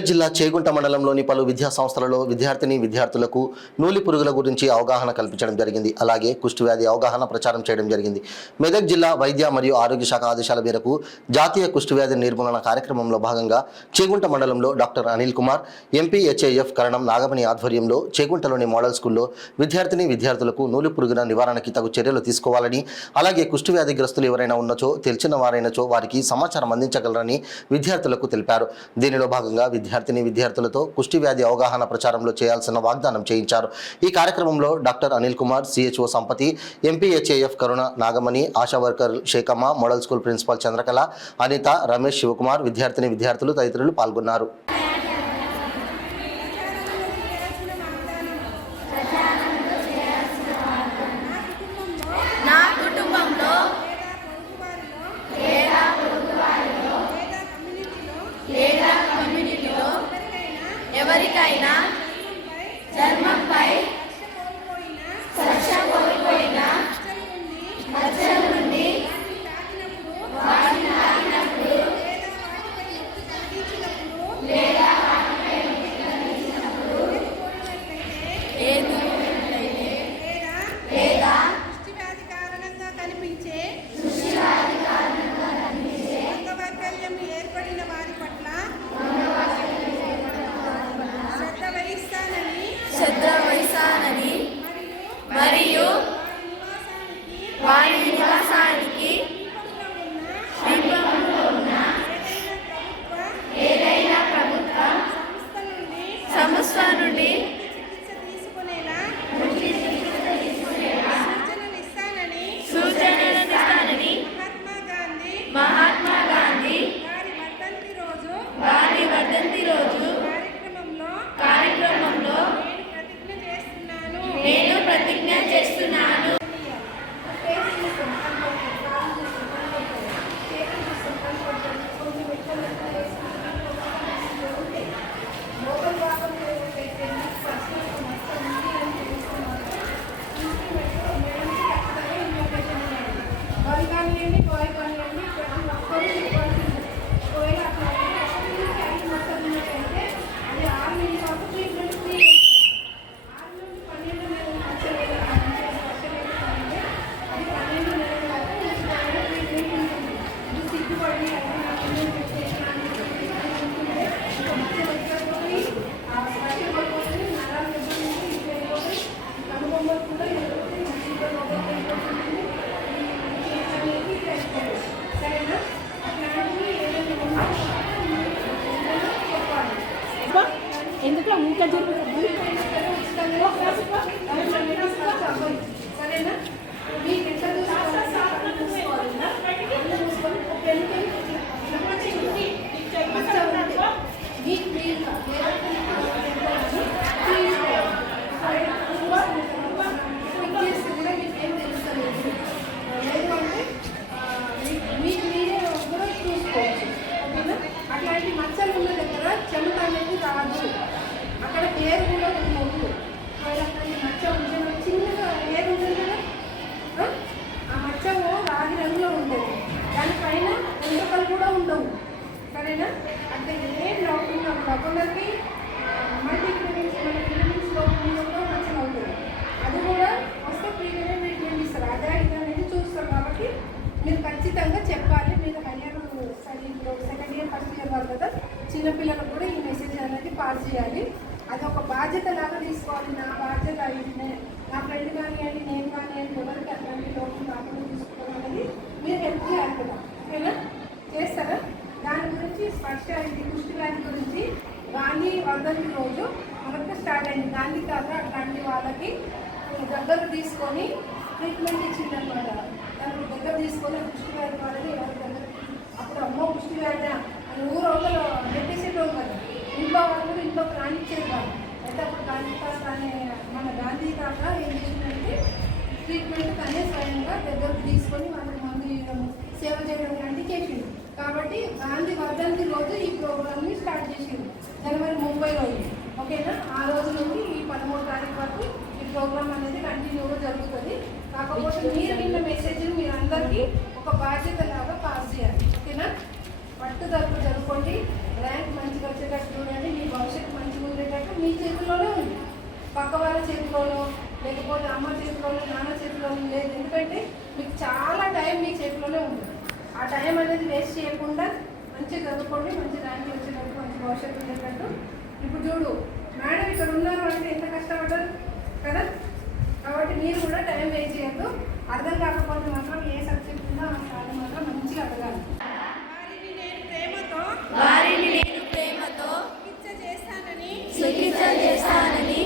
మెదక్ జిల్లా చేగుంట మండలంలోని పలు విద్యా సంస్థలలో విద్యార్థులకు నూలి పురుగుల గురించి అవగాహన కల్పించడం జరిగింది. అలాగే కుష్ఠవ్యాధి అవగాహన ప్రచారం చేయడం జరిగింది. మెదక్ జిల్లా వైద్య మరియు ఆరోగ్య శాఖ ఆదేశాల మేరకు జాతీయ కుష్ఠవ్యాధి నిర్మూలన కార్యక్రమంలో భాగంగా చేగుంట మండలంలో డాక్టర్ అనిల్ కుమార్, ఎంపీహెచ్ఏఎఫ్ కరణం నాగమణి ఆధ్వర్యంలో చేగుంటలోని మోడల్ స్కూల్లో విద్యార్థులకు నూలి పురుగుల నివారణకి తగు చర్యలు తీసుకోవాలని, అలాగే కుష్ఠవ్యాధిగ్రస్తులు ఎవరైనా ఉన్నచో తెలిసిన వారైనచో వారికి సమాచారం అందించగలరని విద్యార్థులకు తెలిపారు. దీనిలో భాగంగా విద్యార్థులతో కుష్టి వ్యాధి అవగాహన ప్రచారంలో చేయాల్సిన వాగ్దానం చేయించారు. ఈ కార్యక్రమంలో doctor Anil Kumar, CHO Sampathi, MPHAF Karuna Nagamani, Asha worker Shekhamma, model school principal Chandrakala, Anitha, Ramesh, Shivakumar, విద్యార్థులు తదితరులు పాల్గొన్నారు. ఎవరికైనా చర్మంపై స్పర్శ కోల్పోయిన మచ్చల నుండి వాటిని తాకినప్పుడు లేదా వాటిపై నొక్కినప్పుడు లేదా కుష్ఠవ్యాధి కారణంగా కనిపించే అంగవైకల్యం ఏర్పడిన వారి పట్ల శ్రద్ధ వహిస్తానని మరియు వారి నివాసానికి సమీపంలో ఉన్న ఏదైనా ప్రభుత్వ సంస్థ నుండి సూచనలు ఇస్తానని మహాత్మా గాంధీ వారి వర్ధంతి రోజు కార్యక్రమంలో నేను ప్రతిజ్ఞ చేస్తున్నాను. ఎందుకు ఇంకా సరేనా? మీకు ఎంత అట్లాంటి మచ్చలు ఉన్న దగ్గర చెమట అనేది రాదు. అక్కడ పేరు కూడా ఉండవు. అట్లాంటి మచ్చ ఉంటుంది, చిన్నగా పేరు ఉంటుంది కదా, ఆ మచ్చ రాగి రంగులో ఉంటుంది. దానిపైన ఎండుకలు కూడా ఉండవు. సరేనా? అంటే ఏం రాకుండా కొందరికి మల్టీవిటమిన్స్ లోపంలో మచ్చలు అవుతుంది. అది కూడా వస్తే ఫ్రీగానే ట్రీట్మెంట్ ఇస్తారు. అదే ఇది అనేది చూస్తారు. కాబట్టి మీరు ఖచ్చితంగా చెప్పాలి. మీరు హైయర్ స్టడీ ఇప్పుడు సెకండ్ ఇయర్ ఫస్ట్ ఇయర్ వాళ్ళు కదా, చిన్నపిల్లలకు కూడా ఈ మెసేజ్ అనేది పాస్ చేయాలి. అది ఒక బాధ్యత లాగా తీసుకోవాలి. నా బాధ్యత ఇది, నా ఫ్రెండ్ కానివ్వండి, నేను కానివ్వండి, ఎవరికి అట్లాంటి లోపం కాకుండా తీసుకోవాలని మీరు హెల్ప్ చేయాలి కదా. ఓకేనా? చేస్తారా? దాని గురించి స్పర్శ ఇది కుష్ఠవ్యాధి గురించి గాంధీ వర్ధంతి రోజు మనకు స్టార్ట్ అయింది. గాంధీ తాత అట్లాంటి వాళ్ళకి దగ్గర తీసుకొని ట్రీట్మెంట్ ఇచ్చిందనమాట. దానికి దగ్గర తీసుకొని కుష్ఠవ్యాధి వాళ్ళని ఎవరి దగ్గర అప్పుడు అమ్మో కుష్ఠవ్యాధి అని ఊరు అవతల పెట్టేసేటోళ్ళు కదా. ఇంట్లో వాళ్ళు కూడా ఇంట్లోకి రానిచ్చేది కాదు. అయితే అప్పుడు గాంధీ తాత అనే మన గాంధీ తాత ఏం చేసిందంటే ట్రీట్మెంట్ తనే స్వయంగా దగ్గరకు తీసుకొని వాళ్ళకి మందు చేయడం, సేవ చేయడం లాంటివి చేసిండు. కాబట్టి గాంధీ వర్ధంతి రోజు ఈ ప్రోగ్రామ్ని స్టార్ట్ చేసిండు జనవరి 30 రోజు. ఓకేనా? ఆ రోజు నుండి ఈ 13వ తారీఖు వరకు ఈ ప్రోగ్రామ్ అనేది కంటిన్యూగా జరుగుతుంది. కాకపోతే మీరు విన్న మెసేజ్ మీరు అందరికీ ఒక బాధ్యత లాగా పాస్ చేయాలి. ఓకేనా? పట్టుదలకు జరుపుకోండి. ర్యాంక్ మంచిగా వచ్చేటట్టు చూడండి. మీ భవిష్యత్తు మంచిగా ఉండేటట్టు మీ చేతిలోనే ఉంది, పక్క వాళ్ళ చేతిలోనో లేకపోతే అమ్మ చేతిలోనో నాన్న చేతిలోనో లేదు. ఎందుకంటే మీకు చాలా టైం మీ చేతిలోనే ఉంది. ఆ టైం అనేది వేస్ట్ చేయకుండా మంచిగా చదువుకోండి, మంచి ర్యాంక్ వచ్చేటట్టు, మంచి భవిష్యత్తు ఉండేటట్టు. ఇప్పుడు చూడు మేడం ఇక్కడ ఉన్నారు అంటే ఎంత కష్టపడ్డారు కదా. కాబట్టి మీరు కూడా టైం వేస్ట్ చేయద్దు. అర్థం కాకపోతే మాత్రం ఏ సబ్జెక్ట్ ఉందో ఆ సార్ మాత్రం మంచిగా అడగాలి. వారిని నేను ప్రేమతో చికిత్స చేస్తానని చికిత్స చేస్తానని